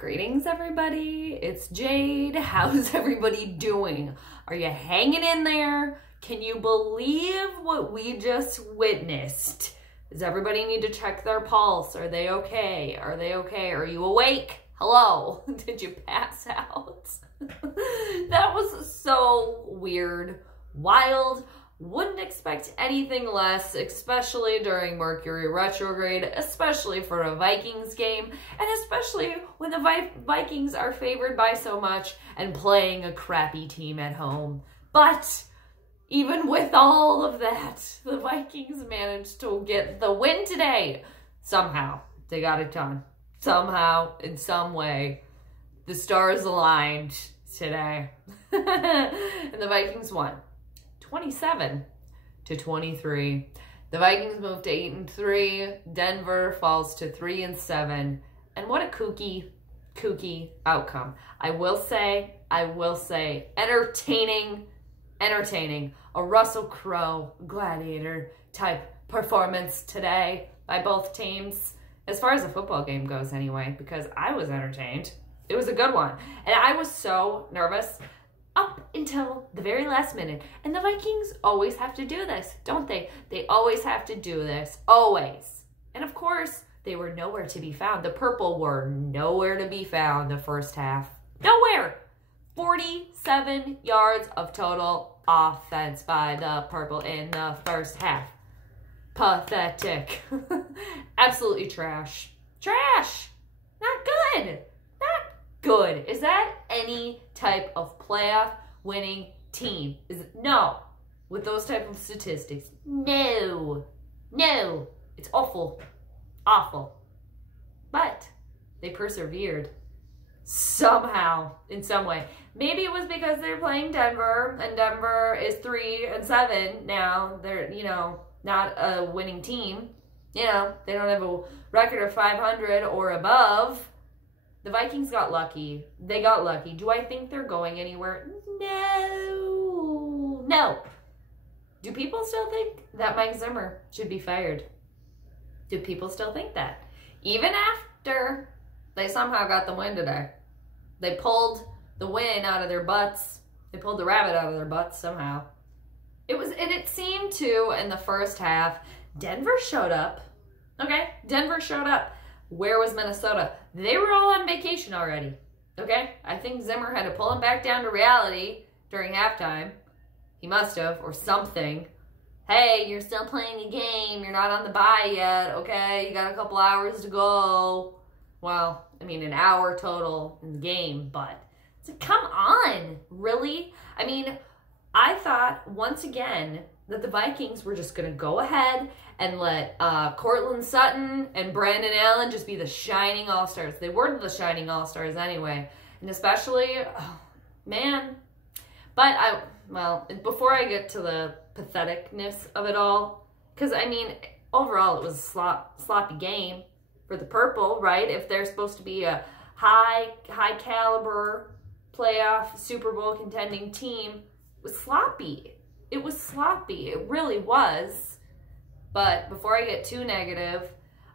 Greetings, everybody. It's Jade. How's everybody doing? Are you hanging in there? Can you believe what we just witnessed? Does everybody need to check their pulse? Are they okay? Are they okay? Are you awake? Hello? Did you pass out? That was so weird, wild. Wouldn't expect anything less, especially during Mercury retrograde, especially for a Vikings game, and especially when the Vikings are favored by so much and playing a crappy team at home. But even with all of that, the Vikings managed to get the win today. Somehow, they got it done. Somehow, in some way, the stars aligned today. And the Vikings won 27-23. The Vikings moved to 8-3. Denver falls to 3-7. And what a kooky outcome. I will say, entertaining. A Russell Crowe gladiator type performance today by both teams. As far as the football game goes anyway, because I was entertained. It was a good one. And I was so nervous up until the very last minute. And the Vikings always have to do this, don't they? They always have to do this. Always. And of course, they were nowhere to be found. The purple were nowhere to be found the first half. Nowhere. 47 yards of total offense by the purple in the first half. Pathetic. Absolutely trash. Trash. Not good. Not good. Is that any type of playoff winning team? Is it? No. With those type of statistics. No. No. It's awful. Awful. But they persevered. Somehow, in some way. Maybe it was because they're playing Denver, and Denver is 3-7 now. They're, not a winning team. They don't have a record of 500 or above. The Vikings got lucky. They got lucky. Do I think they're going anywhere? No. No. Do people still think that Mike Zimmer should be fired? Do people still think that? Even after they somehow got the win today. They pulled the win out of their butts. They pulled the rabbit out of their butts somehow. It seemed to, in the first half, Denver showed up. Okay? Denver showed up. Where was Minnesota? They were all on vacation already. Okay? I think Zimmer had to pull them back down to reality during halftime. He must have, or something. Hey, you're still playing a game. You're not on the bye yet. Okay? You got a couple hours to go. Well, I mean, an hour total in the game, but come on, really? I mean, I thought, once again, that the Vikings were just going to go ahead and let Cortland Sutton and Brandon Allen just be the shining all-stars. They were the shining all-stars anyway. And especially, man. But, before I get to the patheticness of it all, because, I mean, overall it was a sloppy game for the purple, right? If they're supposed to be a high caliber playoff Super Bowl contending team, it was sloppy. It was sloppy. It really was. But before I get too negative,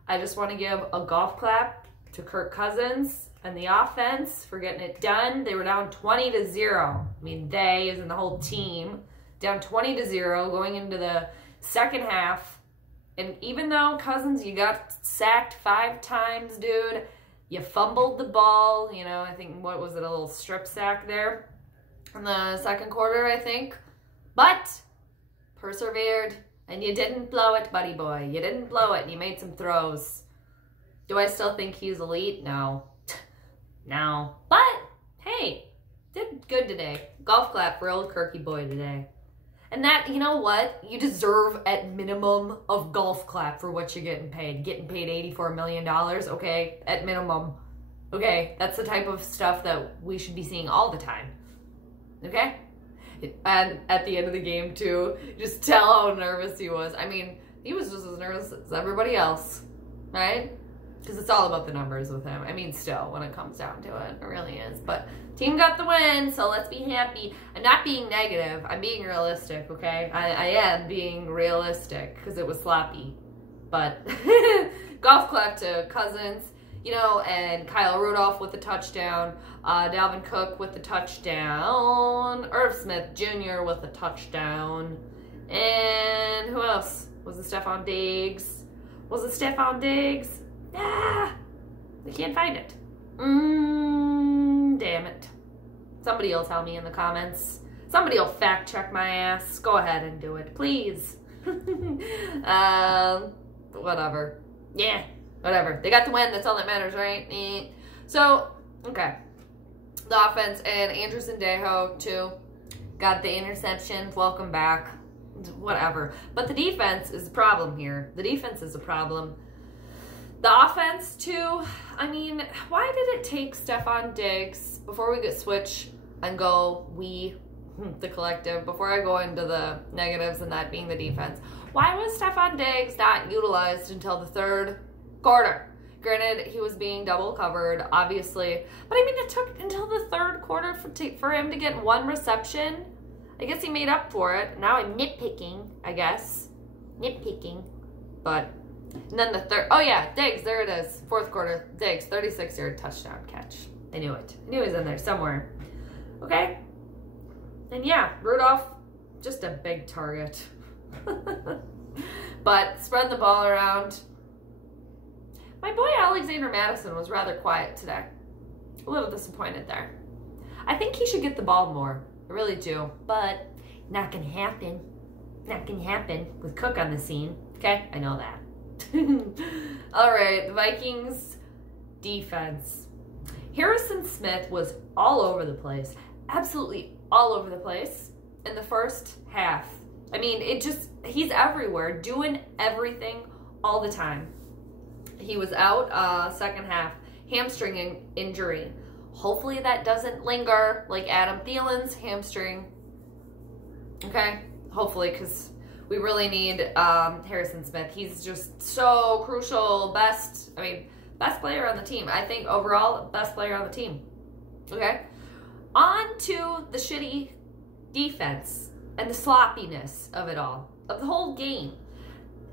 I just want to give a golf clap to Kirk Cousins and the offense for getting it done. They were down 20-0. I mean, they, as in the whole team, down 20-0 going into the second half. And even though, Cousins, you got sacked 5 times, dude, you fumbled the ball, I think, what was it, a little strip sack there in the second quarter, I think. But persevered, and you didn't blow it, buddy boy. You didn't blow it, and you made some throws. Do I still think he's elite? No. No. But, hey, did good today. Golf clap for old Kirky boy today. And that, you know what? You deserve at minimum of golf clap for what you're getting paid. Getting paid $84 million, okay? At minimum. Okay? That's the type of stuff that we should be seeing all the time. Okay? And at the end of the game, too, just tell how nervous he was. I mean, he was just as nervous as everybody else, right? Because it's all about the numbers with him. I mean, still, when it comes down to it, it really is. But team got the win, so let's be happy. I'm not being negative. I'm being realistic, okay? I am being realistic because it was sloppy. But golf clap to Cousins. You know, and Kyle Rudolph with the touchdown, Dalvin Cook with the touchdown, Irv Smith Jr. with the touchdown, and who else? Was it Stephon Diggs? Ah, I can't find it. Damn it. Somebody will tell me in the comments. Somebody will fact check my ass. Go ahead and do it, please. Whatever. Yeah. Whatever. They got the win. That's all that matters, right? So, okay. The offense and Andrew Sendejo, too. Got the interception. Welcome back. Whatever. But the defense is the problem here. The defense is the problem. The offense, too. I mean, why did it take Stephon Diggs, before we get switch and go, the collective, before I go into the negatives and that being the defense, why was Stephon Diggs not utilized until the third quarter? Granted, he was being double covered, obviously. But, I mean, it took until the third quarter for him to get one reception. I guess he made up for it. Now I'm nitpicking, I guess. But, and then the third, oh yeah, Diggs, there it is. Fourth quarter, Diggs, 36-yard touchdown catch. I knew it. I knew he was in there somewhere. Okay? And yeah, Rudolph, just a big target. But spread the ball around. My boy Alexander Madison was rather quiet today. A little disappointed there. I think he should get the ball more. I really do. But not gonna happen. Not gonna happen with Cook on the scene. Okay? I know that. Alright, the Vikings defense. Harrison Smith was all over the place. Absolutely all over the place in the first half. I mean, he's everywhere, doing everything all the time. He was out second half, hamstring injury. Hopefully that doesn't linger like Adam Thielen's hamstring. Okay? Hopefully, because we really need Harrison Smith. He's just so crucial. Best player on the team. I think overall, best player on the team. Okay? On to the shitty defense and the sloppiness of it all, of the whole game.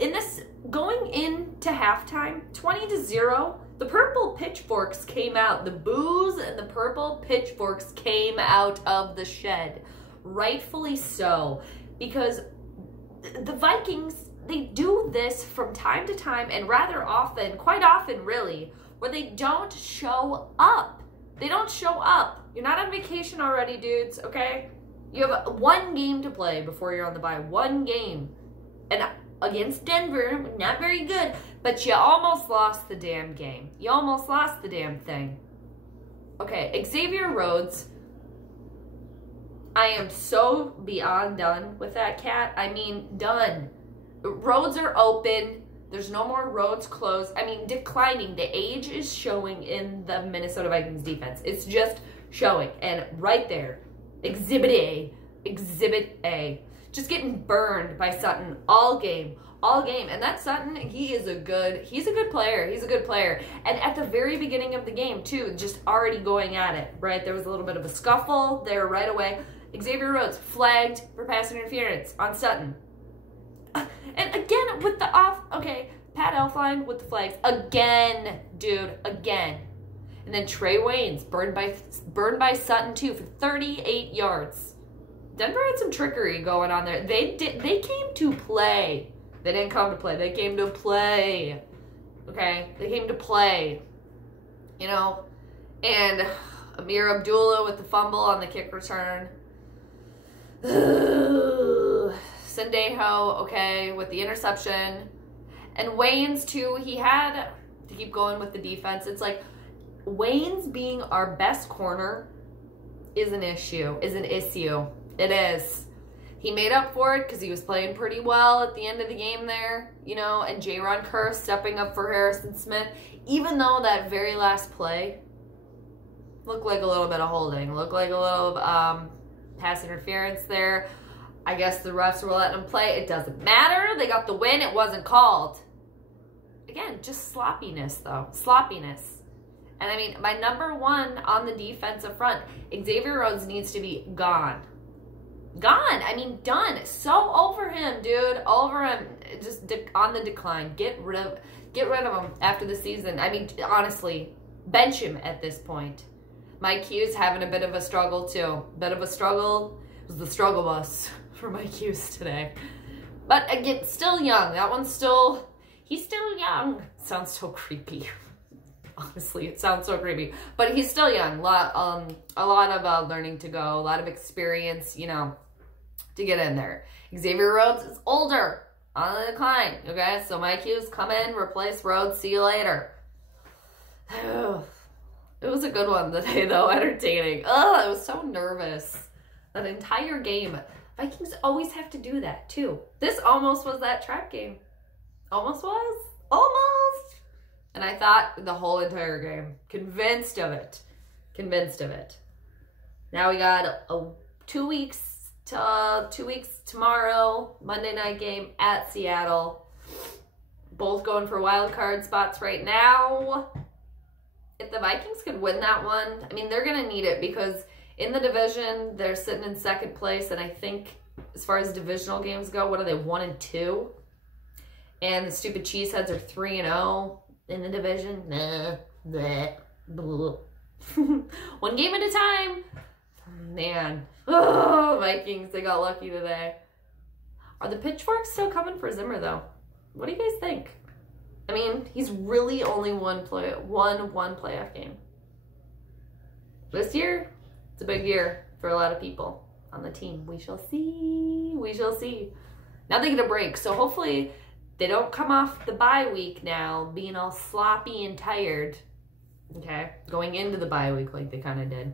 In this, going into halftime, 20-0, the purple pitchforks came out. The boos and the purple pitchforks came out of the shed. Rightfully so. Because the Vikings, they do this from time to time and rather often, quite often really, where they don't show up. They don't show up. You're not on vacation already, dudes, okay? You have one game to play before you're on the bye. One game. And against Denver, not very good, but you almost lost the damn game. You almost lost the damn thing. Okay, Xavier Rhodes. I am so beyond done with that cat. I mean, done. Roads are open. There's no more roads closed. I mean, declining. The age is showing in the Minnesota Vikings defense. It's just showing. And right there, Exhibit A. Just getting burned by Sutton all game. And that Sutton, he's a good player. He's a good player. And at the very beginning of the game, too, just already going at it, right? There was a little bit of a scuffle there right away. Xavier Rhodes flagged for pass interference on Sutton. And again, with the Pat Elflein with the flags. Again, dude, again. And then Trey Waynes burned by Sutton, too, for 38 yards. Denver had some trickery going on there. They came to play. They didn't come to play. They came to play. Okay? They came to play. You know? And Amir Abdullah with the fumble on the kick return. Sendejo, okay, with the interception. And Waynes, too, he had to keep going with the defense. It's like Waynes being our best corner is an issue. It is. He made up for it because he was playing pretty well at the end of the game there, you know, and Jaron Kerr stepping up for Harrison Smith, even though that very last play looked like a little bit of holding, looked like a little pass interference there. I guess the refs were letting him play. It doesn't matter. They got the win. It wasn't called. Again, just sloppiness, though. Sloppiness. And, I mean, my number one on the defensive front, Xavier Rhodes needs to be gone. Gone. I mean, done. So over him, dude. Over him. Just on the decline. Get rid of him after the season. I mean, honestly, bench him at this point. Mike Hughes having a bit of a struggle too. Bit of a struggle. It was the struggle bus for Mike Hughes today. But again, still young. That one's still, he's still young. Sounds so creepy. Honestly, it sounds so creepy. But he's still young. A lot of learning to go. A lot of experience, you know, to get in there. Xavier Rhodes is older. On the decline. Okay, so Mike Hughes, come in, replace Rhodes. See you later. It was a good one today, though. Entertaining. I was so nervous. That entire game. Vikings always have to do that, too. This almost was that trap game. Almost was. Almost. And I thought the whole entire game. Convinced of it. Convinced of it. Now we got 2 weeks tomorrow. Monday night game at Seattle. Both going for wild card spots right now. If the Vikings could win that one, I mean, they're going to need it because in the division, they're sitting in second place. And I think as far as divisional games go, what are they, 1-2? And the stupid Cheeseheads are 3-0 in the division. Nah, bleh, bleh. One game at a time. Man. Oh, Vikings, they got lucky today. Are the pitchforks still coming for Zimmer, though? What do you guys think? I mean, he's really only won one playoff game. This year, it's a big year for a lot of people on the team. We shall see. We shall see. Now they get a break, so hopefully they don't come off the bye week now being all sloppy and tired. Okay? Going into the bye week like they kind of did.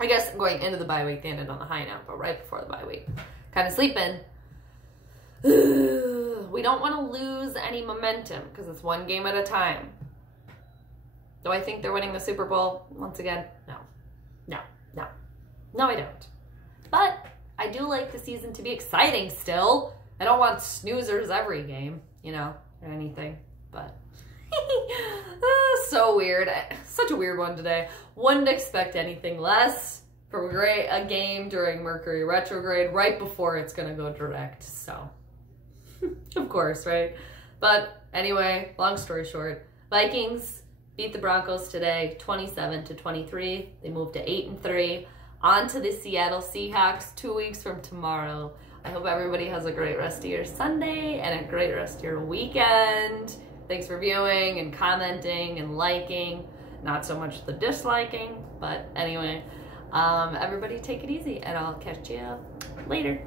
I guess going into the bye week, they ended on a high note, but right before the bye week, kind of sleeping. We don't want to lose any momentum because it's one game at a time. Do I think they're winning the Super Bowl once again? No. No, no. No, I don't. But I do like the season to be exciting still. I don't want snoozers every game, you know, or anything, but so weird. Such a weird one today. Wouldn't expect anything less for a game during Mercury retrograde right before it's going to go direct. So, of course, right? But anyway, long story short, Vikings beat the Broncos today, 27-23. They moved to 8-3. On to the Seattle Seahawks 2 weeks from tomorrow. I hope everybody has a great rest of your Sunday and a great rest of your weekend. Thanks for viewing and commenting and liking. Not so much the disliking, but anyway, everybody take it easy and I'll catch you later.